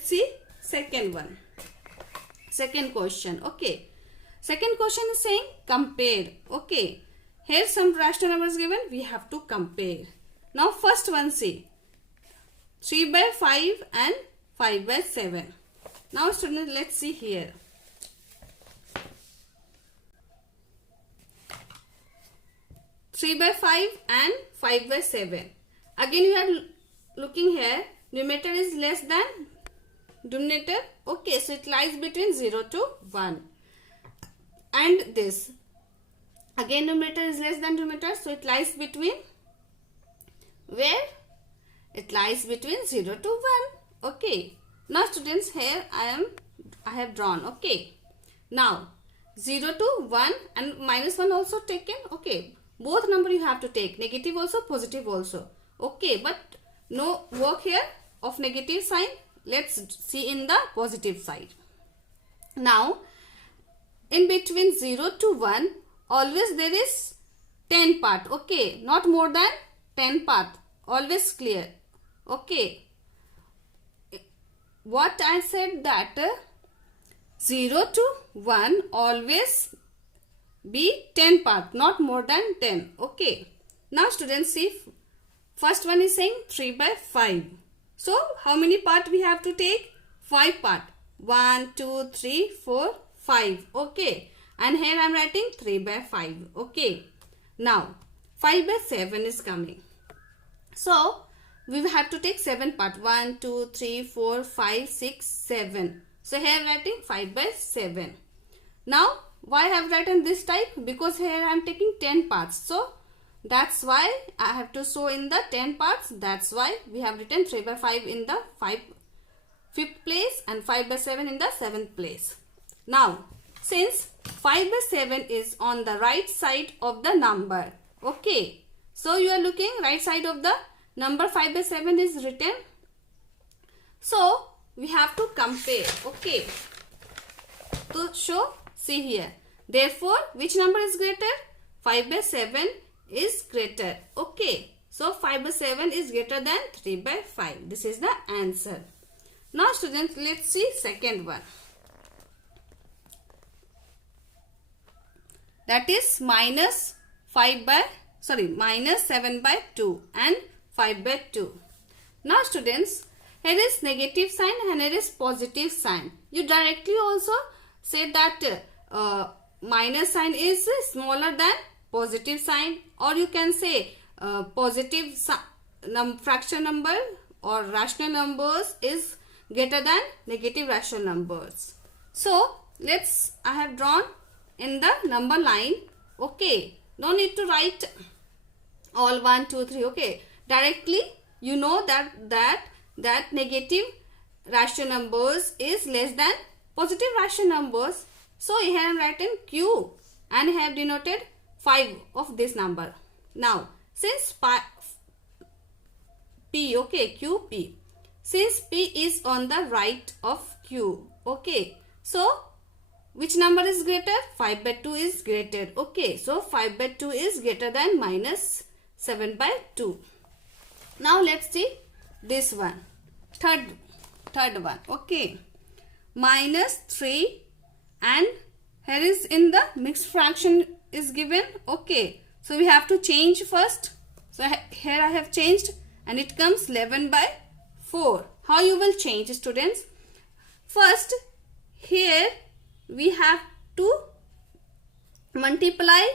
let's see second one. Second question. Okay. Second question is saying compare. Okay. Here some rational numbers given. We have to compare. Now first one see. 3 by 5 and 5 by 7. Now students, let's see here. Three by 5 and 5 by 7. Again we are looking here. Numerator is less than denominator. Okay, so it lies between 0 to 1. And this. Again numerator is less than denominator. So it lies between where? It lies between 0 to 1. Okay. Now students, here I have drawn. Okay. Now 0 to 1 and minus 1 also taken. Okay. Both number you have to take. Negative also, positive also. Okay. But no work here of negative sign. Let's see in the positive side. Now in between 0 to 1 always there is 10 part. Okay. Not more than 10 part. Always clear. Okay. What I said that 0 to 1 always be 10 part, not more than 10. Okay. Now students, see, first one is saying 3 by 5. So how many part we have to take? 5 part. 1, 2, 3, 4, 5. Okay. And here I am writing 3 by 5. Okay. Now 5 by 7 is coming. So we have to take 7 part. 1, 2, 3, 4, 5, 6, 7. So here I am writing 5 by 7. Now why I have written this type? Because here I am taking 10 parts. So that's why I have to show in the 10 parts. That's why we have written 3 by 5 in the 5th place and 5 by 7 in the 7th place. Now since 5 by 7 is on the right side of the number. Okay. So you are looking right side of the number 5 by 7 is written. So we have to compare. Okay. To show, see here. Therefore, which number is greater? 5 by 7 is greater. Okay. So 5 by 7 is greater than 3 by 5. This is the answer. Now students, let's see second one. That is minus 7 by 2 and 5 by 2. Now students, here is negative sign and here is positive sign. You directly also say that minus sign is smaller than positive sign, or you can say positive fraction number or rational numbers is greater than negative rational numbers. So I have drawn in the number line. Okay. No need to write all 1, 2, 3. Okay. Directly you know that negative rational numbers is less than positive rational numbers. So here I am writing Q and I have denoted 5 of this number. Now since P, okay, QP. Since P is on the right of Q. Okay. So which number is greater? 5 by 2 is greater. Okay. So 5 by 2 is greater than minus 7 by 2. Now let's see this one. Third one. Okay. Minus 3 and here is in the mixed fraction is given. Okay. So we have to change first. So here I have changed and it comes 11 by 4. How you will change, students? First, here we have to multiply.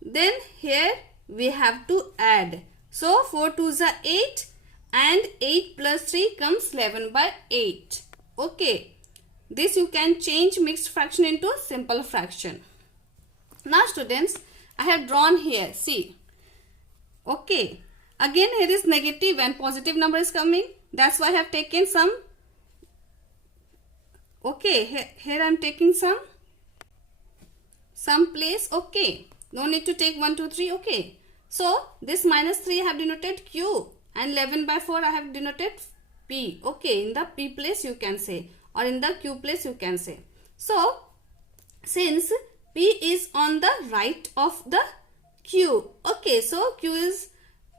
Then here we have to add. So 4 2s are 8 and 8 plus 3 comes 11 by 8. Okay. This you can change mixed fraction into simple fraction. Now students, I have drawn here. See. Okay. Again here is negative and positive number is coming. That's why I have taken some. Okay. Here I am taking some place. Okay. No need to take 1, 2, 3. Okay. So this minus 3 I have denoted Q and 11 by 4 I have denoted P. Okay. In the P place you can say, or in the Q place you can say. So since P is on the right of the Q. Okay. So Q is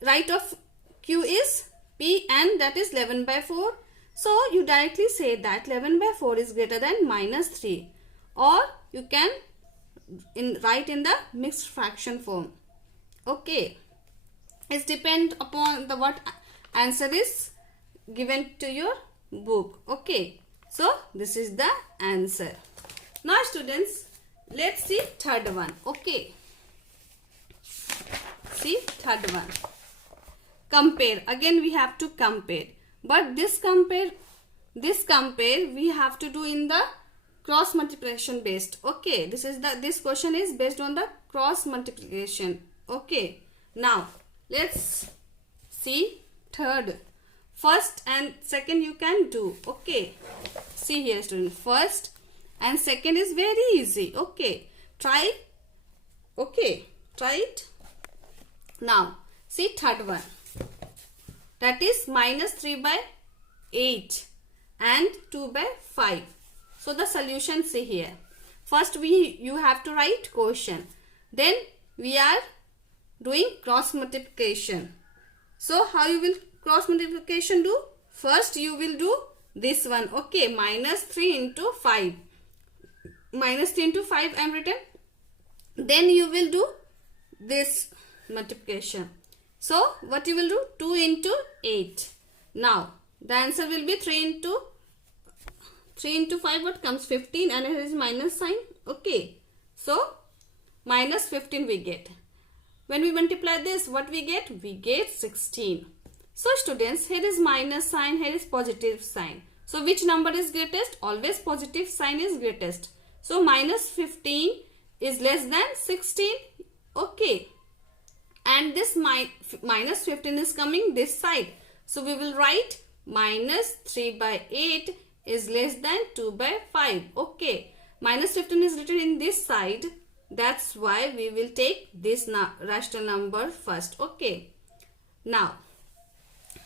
right of Q is P and that is 11 by 4. So you directly say that 11 by 4 is greater than minus 3, or you can write in the mixed fraction form. Okay, it depends upon the what answer is given to your book. Okay, so this is the answer. Now students, let's see third one. Okay, see third one. Compare. Again we have to compare, but this compare we have to do in the cross multiplication based. Okay, this question is based on the cross multiplication. Okay, now let's see third. First and second you can do. Okay, see here student, first and second is very easy. Okay, try. Okay, try it. Now see third one, that is minus 3 by 8 and 2 by 5. So the solution, see here. First you have to write quotient. Then we are doing cross multiplication. So how you will cross multiplication do? First you will do this one. Okay, minus 3 into 5. Minus 3 into 5 I am written. Then you will do this multiplication. So what you will do? 2 into 8. Now the answer will be 3 into 5, what comes? 15, and here is minus sign. Okay, so minus 15 we get. When we multiply this, what we get? We get 16. So students, here is minus sign, here is positive sign. So which number is greatest? Always positive sign is greatest. So minus 15 is less than 16. Okay, and this minus 15 is coming this side. So we will write minus 3 by 8 is less than 2 by 5. Okay, minus 15 is written in this side. That's why we will take this rational number first. Okay, now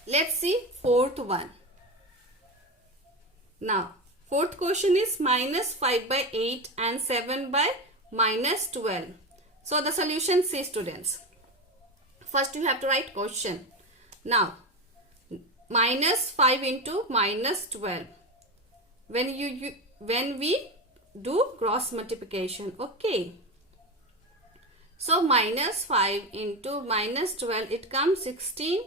let's see fourth one. Now fourth question is minus 5 by 8 and 7 by minus 12. So the solution, see students. First you have to write question. Now minus 5 into minus 12. When we do cross multiplication. Okay, so minus 5 into minus 12, it comes 60.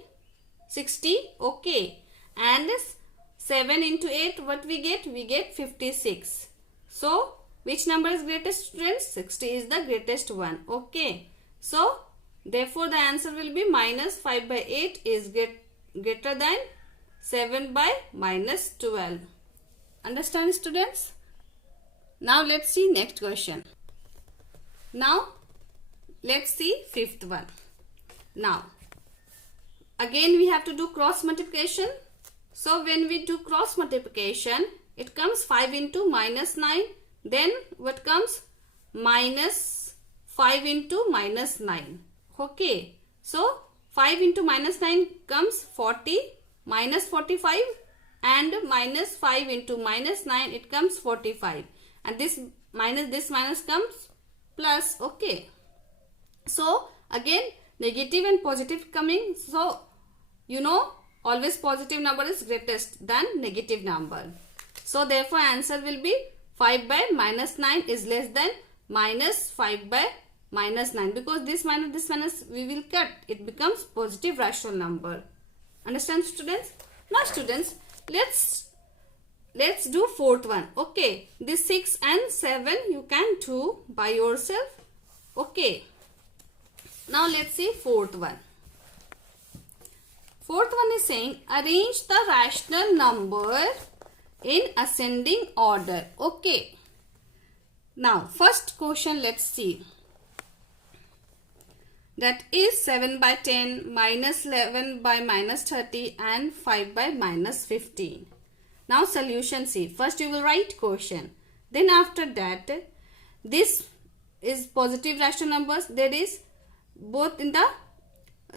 Okay, and 7 into 8, what we get? We get 56. So which number is greatest, students? 60 is the greatest one. Okay, so therefore the answer will be minus 5 by 8 is greater than 7 by minus 12. Understand students? Now let's see next question. Now let's see fifth one. Now again we have to do cross multiplication. So when we do cross multiplication, it comes 5 into minus 9. Then what comes? Minus 5 into minus 9. Okay, so 5 into minus 9 comes 40, minus 45, and minus 5 into minus 9, it comes 45, and this minus comes plus. Okay, so again negative and positive coming. So you know, always positive number is greatest than negative number. So therefore answer will be 5 by minus 9 is less than minus 5 by minus 9, because this minus we will cut. It becomes positive rational number. Understand students? Now students, let's do fourth one. Okay, this 6 and 7 you can do by yourself. Okay, now let's see fourth one. Fourth one is saying arrange the rational number in ascending order. Okay, now first question, let's see. That is 7 by 10, minus 11 by minus 30, and 5 by minus 15. Now solution, see. First you will write quotient. Then after that, this is positive rational numbers. That is both in the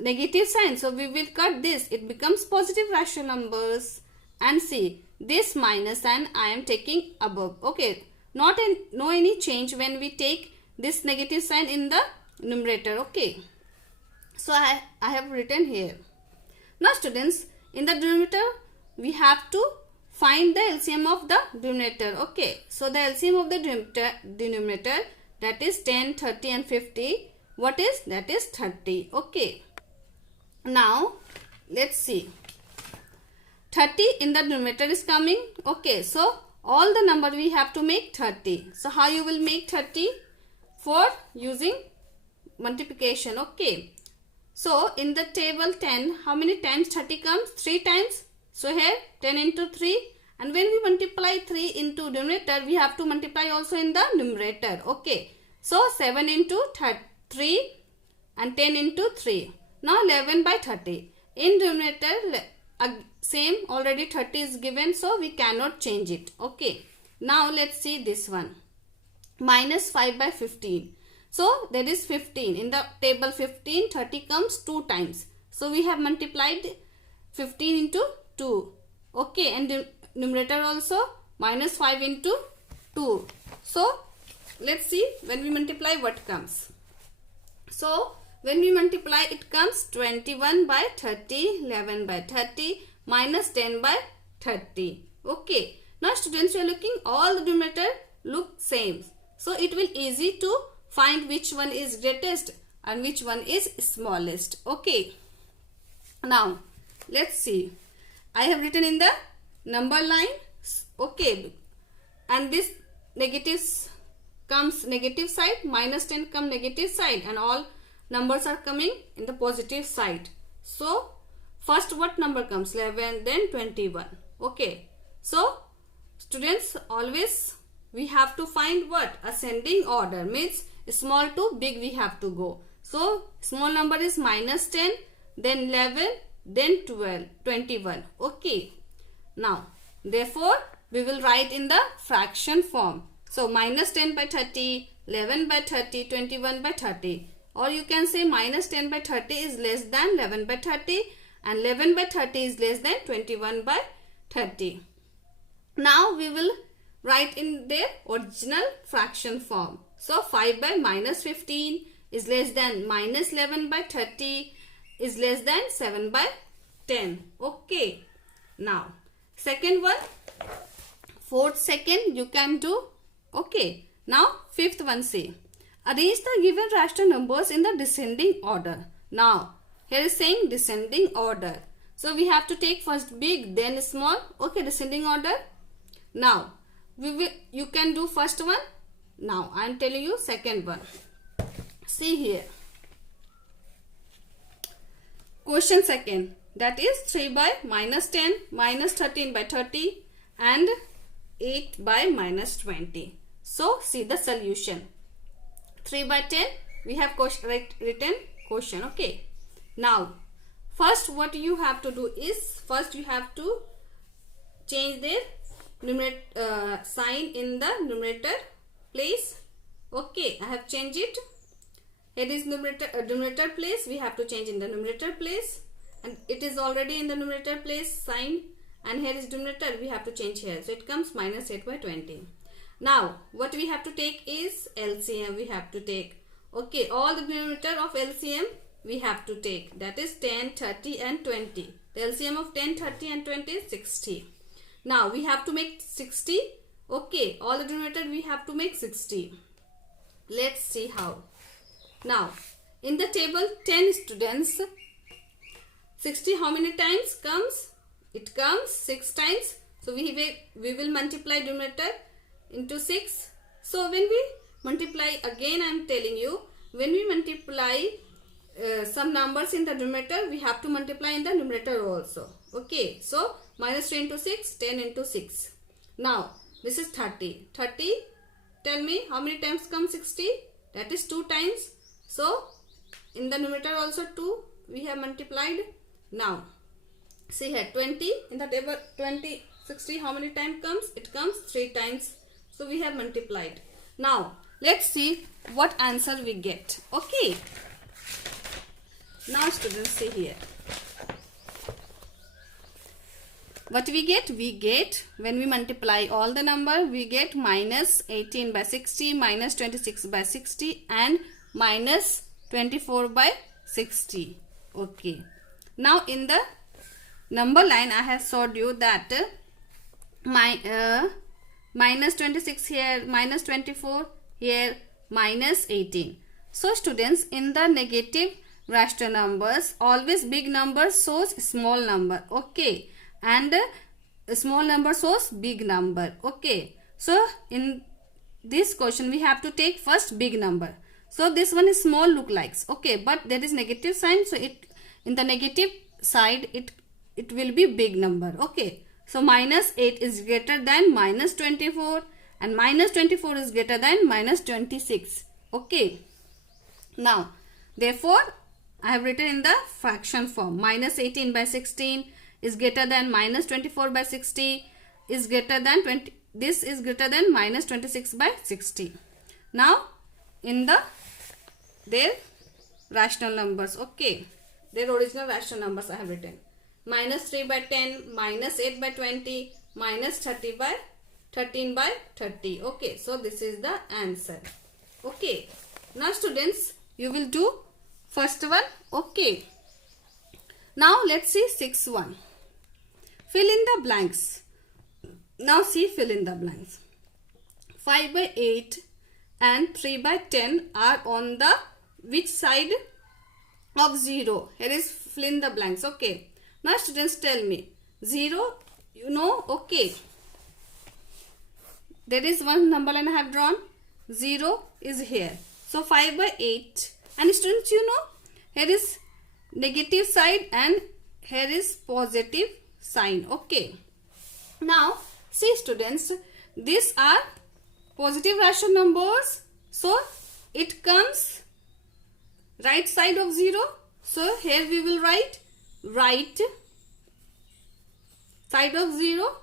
negative sign. So we will cut this. It becomes positive rational numbers. And see, this minus sign I am taking above. Okay, no any change when we take this negative sign in the numerator. Okay, so I have written here. Now students, in the denominator we have to find the LCM of the denominator. Okay, so the LCM of the denominator, that is 10, 30 and 50. What is? That is 30. Okay. Now, let's see. 30 in the numerator is coming. Okay, so all the number we have to make 30. So, how you will make 30? For using multiplication. Okay. So, in the table 10, how many times 30 comes? 3 times. So, here 10 into 3. And when we multiply 3 into denominator, we have to multiply also in the numerator. Okay. So, 7 into 3 and 10 into 3. Now, 11 by 30. In denominator, same already 30 is given. So, we cannot change it. Okay. Now, let's see this one. Minus 5 by 15. So, there is 15. In the table 15, 30 comes 2 times. So, we have multiplied 15 into 2. Okay. And the numerator also minus 5 into 2. So, let's see when we multiply what comes. So, when we multiply it comes 21 by 30, 11 by 30, minus 10 by 30. Okay. Now, students, we are looking all the numerator look same. So, it will easy to find which one is greatest and which one is smallest. Okay. Now, let's see. I have written in the number line. Okay. And this negatives comes negative side. Minus 10 come negative side. And all numbers are coming in the positive side. So, first what number comes? 11, then 21. Okay. So, students, always we have to find what? Ascending order, means small to big we have to go. So, small number is minus 10, then 11, then 12, 21. Okay. Now, therefore, we will write in the fraction form. So, minus 10 by 30, 11 by 30, 21 by 30. Or you can say minus 10 by 30 is less than 11 by 30 and 11 by 30 is less than 21 by 30. Now, we will write in their original fraction form. So, 5 by minus 15 is less than minus 11 by 30 is less than 7 by 10. Okay. Now, second one, fourth second you can do. Okay. Now, fifth one, say, arrange the given rational numbers in the descending order. Now, here is saying descending order. So, we have to take first big, then small. Okay, descending order. Now, you can do first one. Now, I am telling you second one. See here. Question second. That is 3 by minus 10, minus 13 by 30 and 8 by minus 20. So, see the solution. 3 by 10, we have written question. Okay. Now, first what you have to do is, first you have to change the numerator sign in the numerator place. Okay, I have changed it. Here is numerator place. We have to change in the numerator place, and it is already in the numerator place sign. And here is denominator. We have to change here. So it comes minus 8 by 20. Now what we have to take is LCM. We have to take. Okay, all the denominator of LCM we have to take. That is 10, 30 and 20. The LCM of 10, 30 and 20 is 60. Now we have to make 60. Okay, all the denominator we have to make 60. Let's see how. Now, in the table 10 students, 60 how many times comes? It comes 6 times. So we will multiply denominator into 6. So when we multiply, again I am telling you, when we multiply some numbers in the numerator, we have to multiply in the numerator also. Okay, so minus 3 into 6, 10 into 6. Now, this is 30. 30, tell me how many times comes 60? That is 2 times. So, in the numerator also 2 we have multiplied. Now, see here 20 in the table 20, 60 how many times comes? It comes 3 times. So, we have multiplied. Now, let's see what answer we get. Okay. Now, students, see here. What we get? We get, when we multiply all the number, we get minus 18 by 60, minus 26 by 60 and minus 24 by 60. Okay. Now, in the number line, I have showed you that minus 26 here, minus 24 here, minus 18. So students, in the negative rational numbers, always big number shows small number, okay, and a small number shows big number, okay. So in this question we have to take first big number. So this one is small look likes, okay, but there is negative sign, so it in the negative side it will be big number, okay. So minus 8 is greater than minus 24 and minus 24 is greater than minus 26, okay. Now therefore I have written in the fraction form. Minus 18 by 16 is greater than minus 24 by 60 is greater than 20. This is greater than minus 26 by 60. Now in their rational numbers, okay, their original rational numbers I have written. Minus 3 by 10, minus 8 by 20, minus 30 by 13 by 30. Okay, so this is the answer. Okay, now students, you will do first one, okay. Now let's see 6th one. Fill in the blanks. Now see, fill in the blanks. 5 by 8 and 3 by 10 are on the which side of 0? Here is fill in the blanks, okay. Now students, tell me 0, you know, okay. There is one number line I have drawn. 0 is here. So 5 by 8. And students, you know, here is negative side and here is positive sign, okay. Now see students, these are positive rational numbers, so it comes right side of 0. So here we will write right side of 0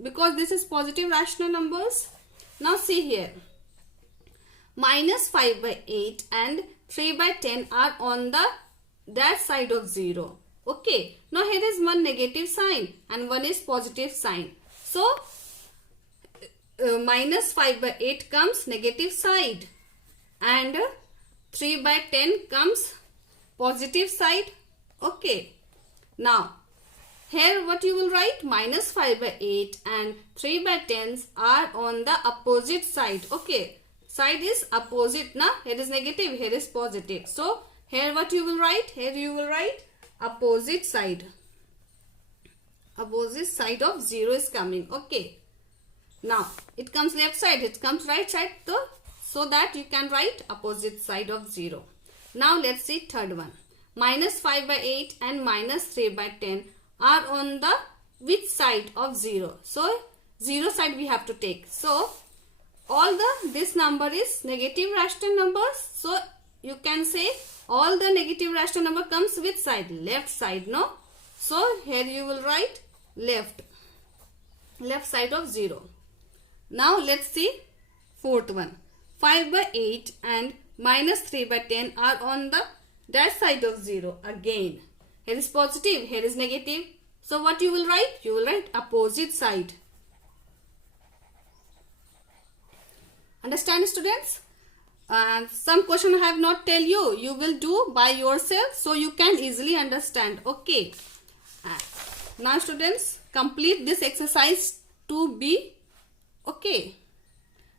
because this is positive rational numbers. Now see here, minus 5 by 8 and 3 by 10 are on that side of 0, okay. Now here is one negative sign and one is positive sign. So minus 5 by 8 comes negative side and 3 by 10 comes positive side, okay. Now here what you will write, minus 5 by 8 and 3 by 10 are on the opposite side, okay. Side is opposite, na, here is negative, here is positive. So here what you will write, here you will write opposite side. Opposite side of 0 is coming, okay. Now it comes left side, it comes right side, so that you can write opposite side of 0. Now let's see third one. Minus 5 by 8 and minus 3 by 10 are on the which side of 0? So 0 side we have to take. So all this number is negative rational numbers. So you can say all the negative rational number comes which side? Left side, no? So here you will write left side of 0. Now let's see fourth one. 5 by 8 and minus 3 by 10 are on that side of 0. Again, here is positive, here is negative. So what you will write? You will write opposite side. Understand, students? Some question I have not tell you. You will do by yourself so you can easily understand. Okay. Now students, complete this exercise 2B. Okay.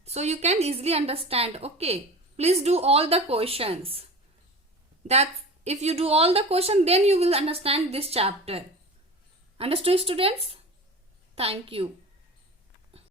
So you can easily understand. Okay. Please do all the questions. If you do all the questions, then you will understand this chapter. Understood, students? Thank you.